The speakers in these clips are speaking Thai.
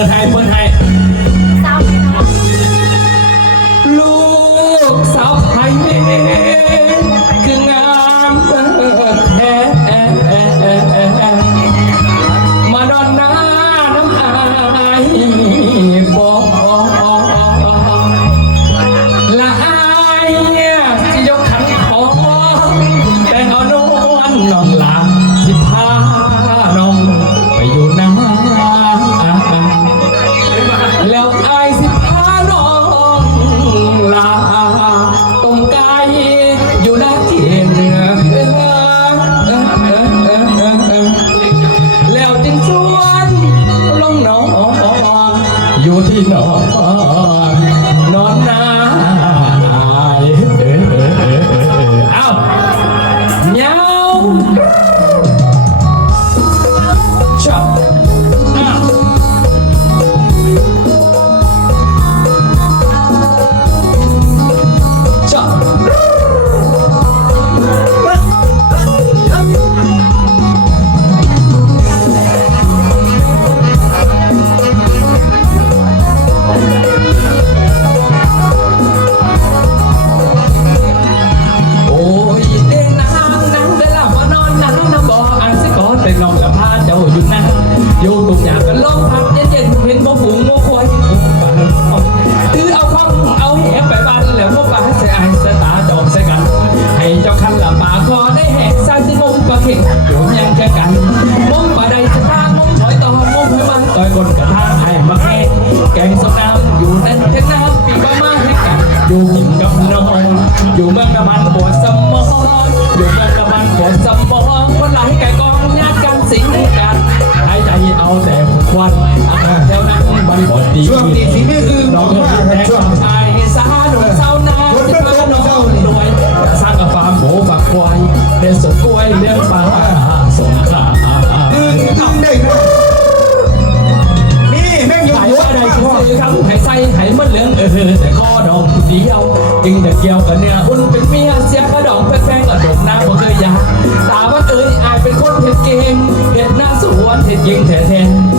ปิดให้เปิดให้ลูกสาวไทยแม่ 有我听一下啊。 อยู่เมืองตะบันปวดสมองอยู่เมืองตะบันปวดสมองคนหลายไก่กองญาติกันสิงกันหายใจเอาแต่ควันเจ้านั้นมันบอดีช่วงนี้สิไม่ เออแต่ข้อดองเดียวกินแต่เกี่ยวกับเนื้ออุ่นเป็นเมียเสียกระดองไปแฟงกระดกหน้าบ่เคยยาตาว่าเอ้ยอายเป็นคนเผ็ดเก่งเผ็ดหน้าสวนเผ็ดยิงแท้ๆ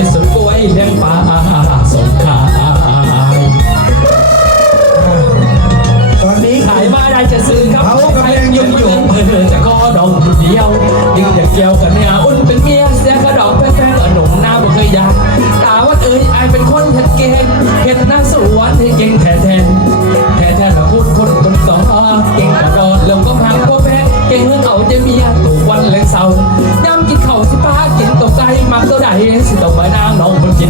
นี่สลี้ยงปลาสงขายตอนนี้ขายมาได้จะซื้อครับเขากำลังยุ่งอยู่เพื่อจะกอดองเดียวยิ่งจะเกี่ยวกันเนี่ยอุ่นเป็นเมียเสียกระดอกเป็แฟนหนุ่มหน้าบุเคยยากตาว่าเอ้ยอเป็นคนเห็ดเก่งเห็ดหน้าสวนเห็เก่งแท้แท้แท้แท้เราพูดคนคนสอเก่งกระดอนเริ่มก็พังก็แพ้เก่งเรื่อเอาจะเมียตุววันแรงเศร้าย้ำกินเขาสิป้ากิน มักตัไใดสิต้องไปนางน้องคนกิน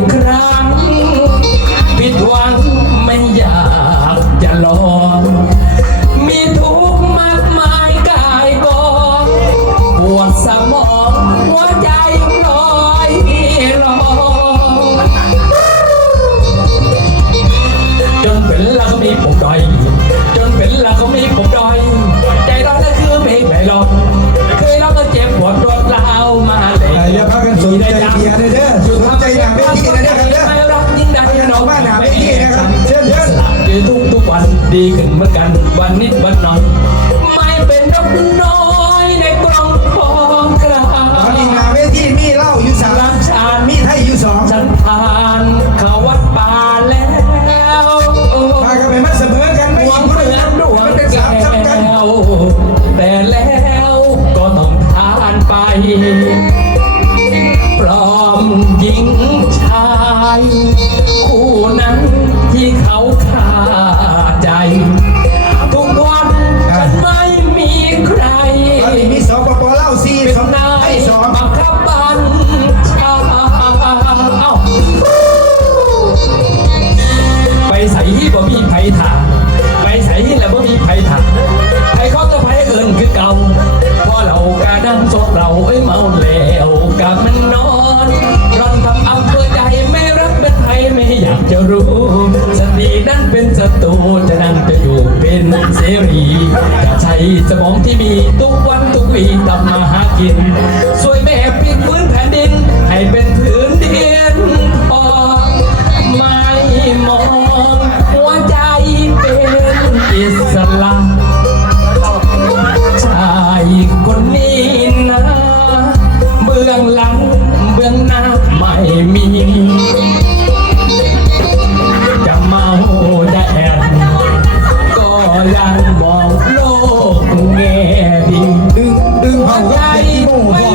ดีขึ้นเมื่อกันวันนิดวันน้อยไม่เป็นนกน้อยในกรงฟองกระหาตอนนี้งานเวทีมีเหล้าอยู่สามรัชานมีไทยอยู่สองฉันทานเข้าวัดป่าแล้วพากันไปมาเสมอกันไม่ยิงผู้ใดดวงแก้วแต่แล้วก็ต้องทานไปปลอมหญิงชาย คู่นั้นที่เขาขา ดีนั้นเป็นศัตรูจะนั่งจะอยู่เป็นเสรีจะใช้สมองที่มีทุกวันทุกวีทำมาหากินสวยแม่ ยังบอกโลกแง่ดีดึงดึงเอาไว้